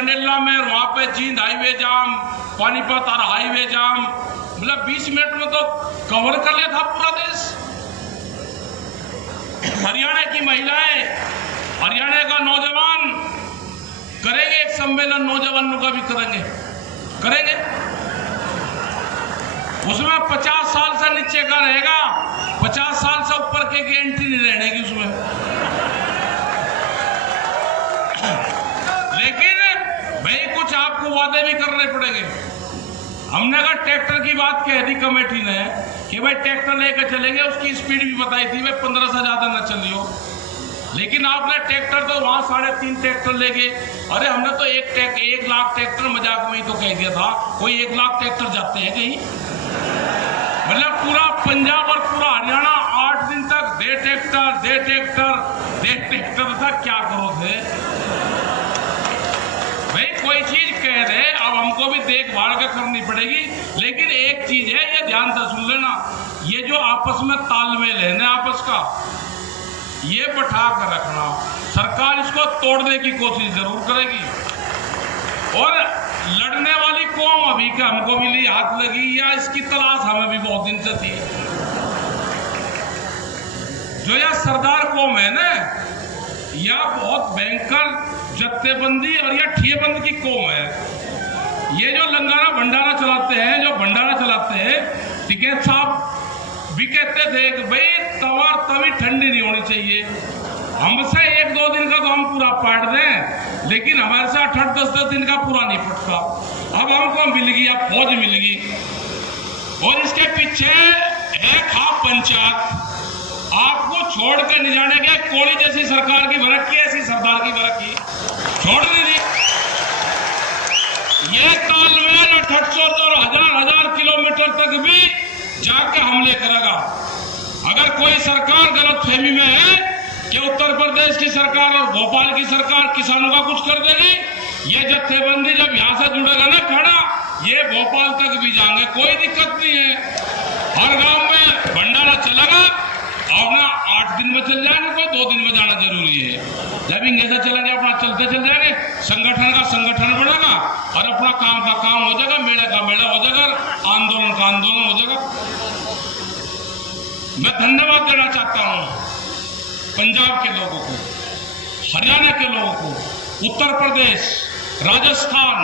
कंडेला में, वहां पे जींद हाईवे जाम, पानीपत और हाईवे जाम, मतलब 20 मिनट में तो कवर कर लिया था पूरा देश। हरियाणा की महिलाएं, हरियाणा का नौजवान करेंगे एक सम्मेलन, नौजवानों का भी करेंगे। उसमें 50 साल से नीचे का रहेगा, 50 साल से ऊपर के एंट्री नहीं रहेगी उसमें। लेकिन भाई कुछ आपको वादे भी करने पड़ेंगे। हमने कहा ट्रैक्टर की बात कह दी कमेटी ने कि भाई ट्रैक्टर लेकर चलेंगे, उसकी स्पीड भी बताई थी भाई 15 से ज्यादा न चलियो। लेकिन आपने ट्रैक्टर तो वहां 3.5 ट्रैक्टर ले गए। अरे हमने तो 1 लाख ट्रैक्टर मजाक में ही तो कह दिया था, कोई 1 लाख ट्रैक्टर जाते हैं कहीं? मतलब पूरा पंजाब और पूरा हरियाणा 8 दिन तक दे ट्रैक्टर था। क्या करो थे भाई, कोई चीज कह रहे, अब हमको भी देखभाल के करनी पड़ेगी। लेकिन एक चीज है, ये ध्यान से सुन लेना, ये जो आपस में तालमेल है ना आपस का, ये बैठा कर रखना। सरकार इसको तोड़ने की कोशिश जरूर करेगी। और लड़ने वाली कौम अभी का हमको मिली हाथ लगी, या इसकी तलाश हमें भी बहुत दिन से थी। जो यह सरदार कौम है ना, यह बहुत भयंकर जत्थेबंदी और यह ठियेबंद की कौम है। ये जो लंगारा भंडारा चलाते हैं, टिकैत साहब भी कहते थे कि भाई तवा तभी ठंडी नहीं होनी चाहिए। हमसे 1-2 दिन का तो हम पूरा पाट दें, लेकिन हमारे से 8-10 दिन का पूरा नहीं पटता। अब हमको मिल गई, अब फौज मिल गई, और इसके पीछे है खा पंचायत। आपको छोड़ के नहीं जाने के, कोड़ी जैसी सरकार की भरक की, ऐसी सरदार की भरक की छोड़ नहीं दी। ये तालमेल 800 और 1000 किलोमीटर तक भी जाके हमले करेगा। अगर कोई सरकार गलत फहमी में है कि उत्तर प्रदेश की सरकार और भोपाल की सरकार किसानों का कुछ कर देगी, ये जत्थेबंदी जब यहां से जुड़ेगा ना खड़ा, ये भोपाल तक भी जाएंगे, कोई दिक्कत नहीं है। हर गांव में भंडारा चलेगा, अपना 8 दिन में चल जाएंगे, कोई 2 दिन में जाना जरूरी है। जब इंगे चलेंगे अपना चलते चल जाएंगे, संगठन का संगठन बढ़ेगा और अपना काम का काम हो जाएगा, मेले का मेला हो जाएगा, आंदोलन का आंदोलन हो जाएगा। मैं धन्यवाद देना चाहता हूं पंजाब के लोगों को, हरियाणा के लोगों को, उत्तर प्रदेश, राजस्थान,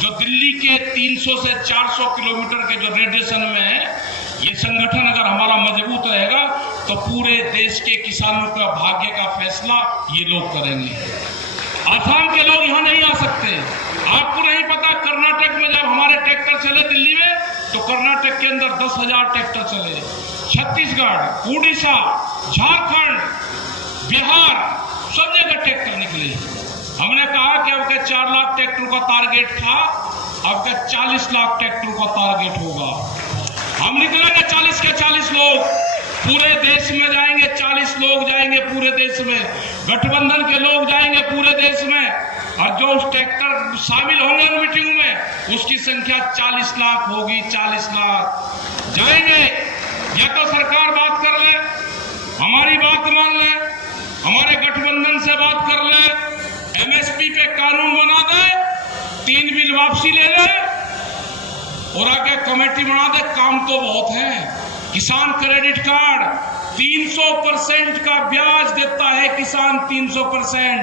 जो दिल्ली के 300 से 400 किलोमीटर के जो रेडिएशन में है, ये संगठन अगर हमारा मजबूत रहेगा तो पूरे देश के किसानों का भाग्य का फैसला ये लोग करेंगे। आसाम के लोग यहां नहीं आ सकते। आपको नहीं पता, कर्नाटक में जब हमारे ट्रैक्टर चले दिल्ली में, तो कर्नाटक के अंदर 10,000 ट्रैक्टर चले। छत्तीसगढ़, उड़ीसा, झारखंड, बिहार, सब जगह ट्रैक्टर निकले। हमने कहा कि अब के 4 लाख ट्रैक्टर का टारगेट था, अब के 40 लाख ट्रैक्टर का टारगेट होगा। हम निकलेंगे 40 के 40 लोग, पूरे देश में जाएंगे, 40 लोग जाएंगे पूरे देश में, गठबंधन के लोग जाएंगे पूरे देश में, और जो उस ट्रैक्टर शामिल होंगे उन मीटिंग में, उसकी संख्या 40 लाख होगी। 40 लाख जाएंगे। या तो सरकार बात कर ले, हमारी बात मान ले, हमारे गठबंधन से बात कर ले, एमएसपी पे कानून बना दे, 3 बिल वापसी ले ले और आगे कमेटी बना दे। काम तो बहुत है। किसान क्रेडिट कार्ड 300% का ब्याज देता है किसान, 300%।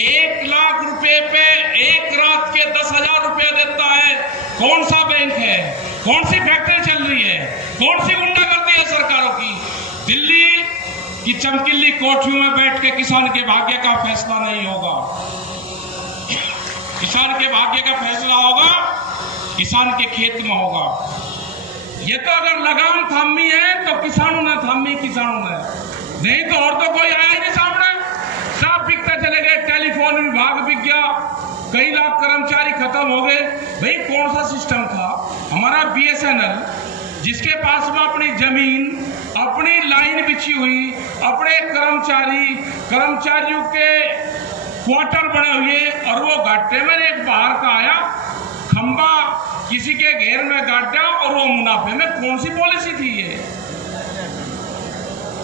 1 लाख रुपए पे एक रात के 10,000 रुपया देता है। कौन सा बैंक है? कौन सी फैक्ट्री चल रही है? कौन सी गुंडागर्दी है सरकारों की? दिल्ली की चमकीली कोठरियों में बैठ के किसान के भाग्य का फैसला नहीं होगा। किसान के भाग्य का फैसला होगा किसान के खेत में होगा। ये तो अगर लगाम थामी है तो किसानों ने थामी, किसानों ने नहीं तो और तो कोई आया ही नहीं सामने। सब बिकते चले गए, टेलीफोन विभाग बिक गया, कई लाख कर्मचारी खत्म हो गए। भाई कौन सा सिस्टम था हमारा? BSNL, जिसके पास में अपनी जमीन, अपनी लाइन बिछी हुई, अपने कर्मचारियों के क्वार्टर बने हुए, और वो घाटे में एक बाहर का आया खंबा किसी के घेर में गाड़ दिया और वो मुनाफे में। कौन सी पॉलिसी थी ये?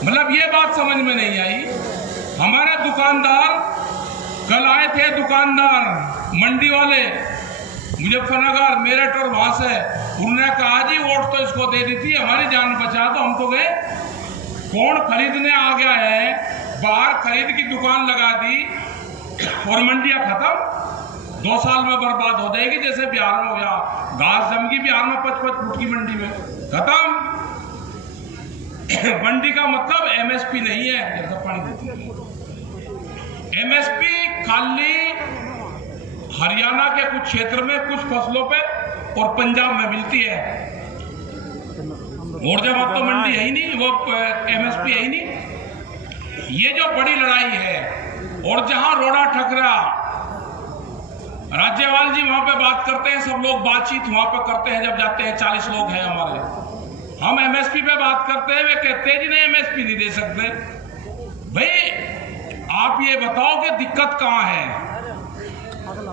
मतलब ये बात समझ में नहीं आई। हमारे दुकानदार कल आए थे दुकानदार मंडी वाले मुजफ्फरनगर मेरठ और वहां से, उन्होंने कहा जी वोट तो इसको दे दी थी, हमारी जान बचा, तो हम तो गए। कौन खरीदने आ गया है, बाहर खरीद की दुकान लगा दी और मंडियां खत्म, 2 साल में बर्बाद हो जाएगी। जैसे बिहार में हो गया, घास जम गई बिहार में 55 फुट की मंडी में, खत्म। मंडी का मतलब एमएसपी नहीं है, जैसा पानी देती है। एमएसपी खाली हरियाणा के कुछ क्षेत्र में कुछ फसलों पे और पंजाब में मिलती है, और जब अब तो मंडी है ही नहीं, वो एमएसपी है ही नहीं। ये जो बड़ी लड़ाई है, और जहां रोड़ा ठकरा, राज्यपाल जी वहां पे बात करते हैं, सब लोग बातचीत वहां पे करते हैं जब जाते हैं, 40 लोग हैं हमारे, हम एमएसपी पे बात करते हैं, वे कहते हैं जी नहीं एमएसपी नहीं दे सकते। भाई आप ये बताओ कि दिक्कत कहां है,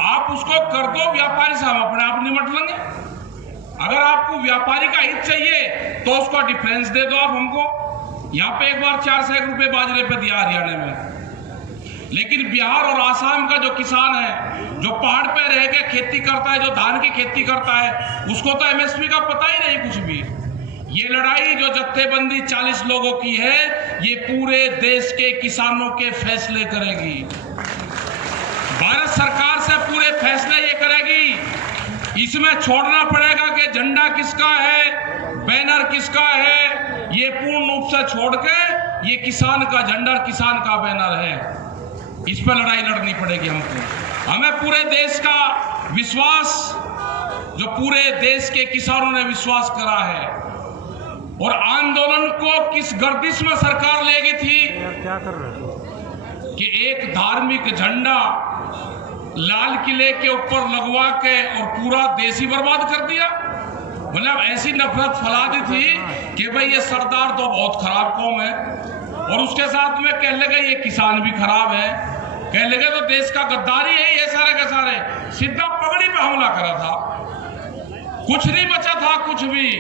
आप उसको कर दो, व्यापारी से हम अपने आप निपट लेंगे। अगर आपको व्यापारी का हित चाहिए तो उसका डिफरेंस दे दो आप हमको। यहां पे एक बार 4 सौ रुपए बाजरे पे दिया हरियाणा में, लेकिन बिहार और आसाम का जो किसान है, जो पहाड़ पे रह के खेती करता है, जो धान की खेती करता है, उसको तो एमएसपी का पता ही नहीं कुछ भी। ये लड़ाई जो जत्थेबंदी 40 लोगों की है, ये पूरे देश के किसानों के फैसले करेगी। भारत सरकार से पूरे फैसले ये करेगी। इसमें छोड़ना पड़ेगा कि झंडा किसका है, बैनर किसका है, ये पूर्ण रूप से छोड़ के ये किसान का झंडा, किसान का बैनर है, इस पर लड़ाई लड़नी पड़ेगी हमको। हमें पूरे देश का विश्वास, जो पूरे देश के किसानों ने विश्वास करा है, और आंदोलन को किस गर्दिश में सरकार ले गई थी, क्या कर रहे कि एक धार्मिक झंडा लाल किले के ऊपर लगवा के और पूरा देश ही बर्बाद कर दिया। मतलब ऐसी नफरत फैला दी थी कि भाई ये सरदार तो बहुत खराब कौम है, और उसके साथ में कह लगे ये किसान भी खराब है, कह लगे तो देश का गद्दारी है ये सारे के सारे। सीधा पगड़ी पे हमला करा था, कुछ नहीं बचा था, कुछ भी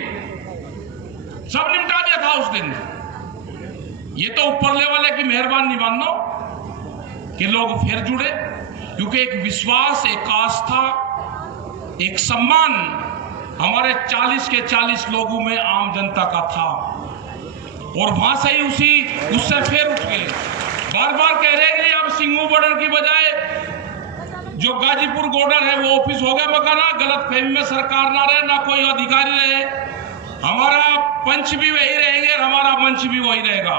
सब निपटा दिया था उस दिन। ये तो ऊपरले वाले की मेहरबानी मानो कि लोग फिर जुड़े, क्योंकि एक विश्वास, एक आस्था, एक सम्मान हमारे 40 के 40 लोगों में आम जनता का था, और वहां से ही उससे फिर उठ गए। बार बार कह रहे हैं कि अब सिंगू बॉर्डर की बजाय जो गाजीपुर बॉर्डर है वो ऑफिस हो गया बकाना, गलत फहमी में सरकार ना रहे, ना कोई अधिकारी रहे, हमारा पंच भी वही रहेंगे और हमारा मंच भी वही रहेगा।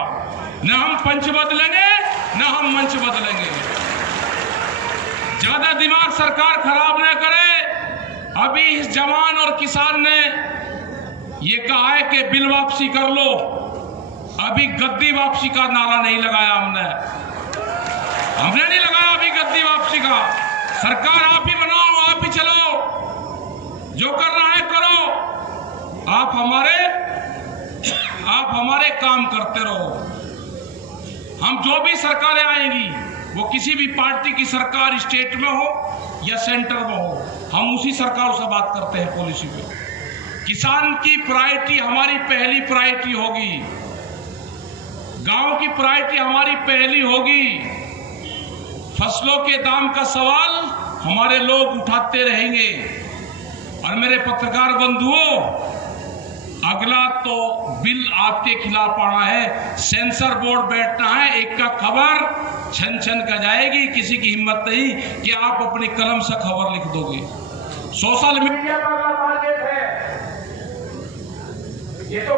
न हम पंच बदलेंगे न हम मंच बदलेंगे। ज्यादा दिमाग सरकार खराब न करे। अभी इस जवान और किसान ने ये कहा है कि बिल वापसी कर लो, अभी गद्दी वापसी का नारा नहीं लगाया हमने नहीं लगाया अभी गद्दी वापसी का। सरकार आप ही बनाओ, आप ही चलो, जो करना है करो, आप हमारे काम करते रहो। हम जो भी सरकारें आएंगी, वो किसी भी पार्टी की सरकार स्टेट में हो या सेंटर में हो, हम उसी सरकार से बात करते हैं पॉलिसी पे। किसान की प्रायोरिटी हमारी पहली प्रायोरिटी होगी, गांव की प्रायोरिटी हमारी पहली होगी। फसलों के दाम का सवाल हमारे लोग उठाते रहेंगे। और मेरे पत्रकार बंधुओं, अगला तो बिल आपके खिलाफ आना है, सेंसर बोर्ड बैठना है, एक का खबर छन छन का जाएगी, किसी की हिम्मत नहीं कि आप अपनी कलम से खबर लिख दोगे। सोशल मीडिया का टारगेट है, ये तो